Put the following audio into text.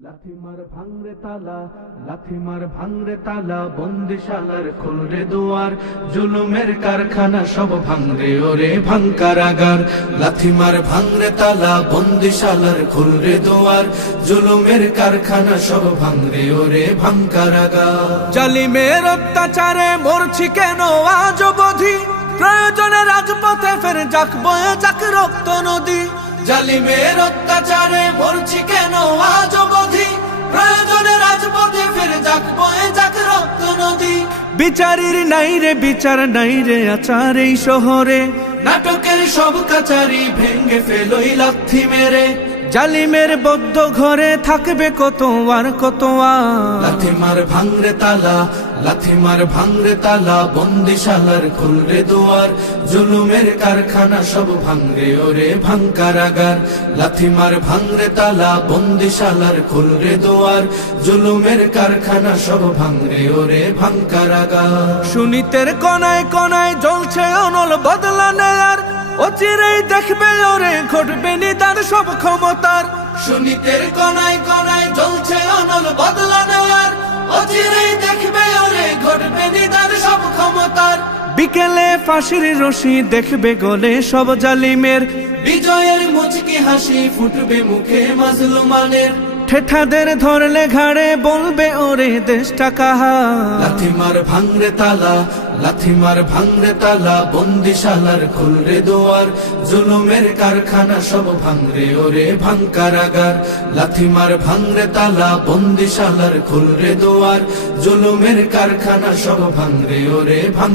লাথিমার ভাঙরে তালা, লাথিমার ভাঙরে তালা, বন্দিশালার খুলরে দুয়ার, জুলুমের কারখানা সব ভাঙরে ওরে ভাঙকারাগার। লাথিমার ভাঙরে তালা, বন্দিশালার খুলরে দুয়ার, জুলুমের কারখানা সব ভাঙরে ওরে ভাঙকারাগার। জালিমের অত্যাচারে মরছি কেন আজ অবধি, প্রয়োজনে রাজপথে ফের যাক বয়ে যাক রক্ত নদী। জালিমের অত্যাচারে মরছি কেন আজ অবধি, প্রয়োজনে রাজপথে ফের যাক বয়ে যাক রক্ত নদী। বিচারের নাই রে বিচার নাই রে আচার এই শহরে, নাটকের সব কাচারি ভেঙ্গে ফেলোই লাথি মেরে। জালিমের বদ্ধ ঘরে থাকবে কত আর কত আর। লাথিমার ভাঙরে তালা, লাথিমার ভাঙরে তালা, বন্দিশালার খুলরে দুয়ার, জুলুমের কারখানা সব ভাঙরে ওরে ভাঙকারাগার। লাথিমার ভাঙরে তালা, বন্দিশালার খুলরে দুয়ার, জুলুমের কারখানা সব ভাঙরে ওরে ভাঙকারাগার। সুনীতের কনায় কনায় জ্বলছে অনল বদলা নেয়ার, অচিরেই দেখবে ওরে ঘটবে নিদান সব ক্ষমতার। সুনীতের কনায় কনায় জ্বলছে অনল বদলা নেয়ার, অচিরেই দেখবে ওরে ঘটবে নিদান সব ক্ষমতার। বিকেলে ফাঁসির রশি দেখবে গলে সব জালিমের, বিজয়ের মুচকি হাসি ফুটবে মুখে মাজলুমানের। ঠেঠাদের ধরলে ঘাড়ে বলবে ওরে দেশটা কাহার। লাথিমার ভাঙরে তালা, লাথিমার ভাঙরে তালা, বন্দিশালার খুলরে দুয়ার, জুলুমের কারখানা সব ভাঙরে ওরে ভাঙকারাগার। লাথিমার ভাঙরে তালা, বন্দিশালার খুলরে দুয়ার, জুলুমের কারখানা সব ভাঙরে ওরে ভাঙ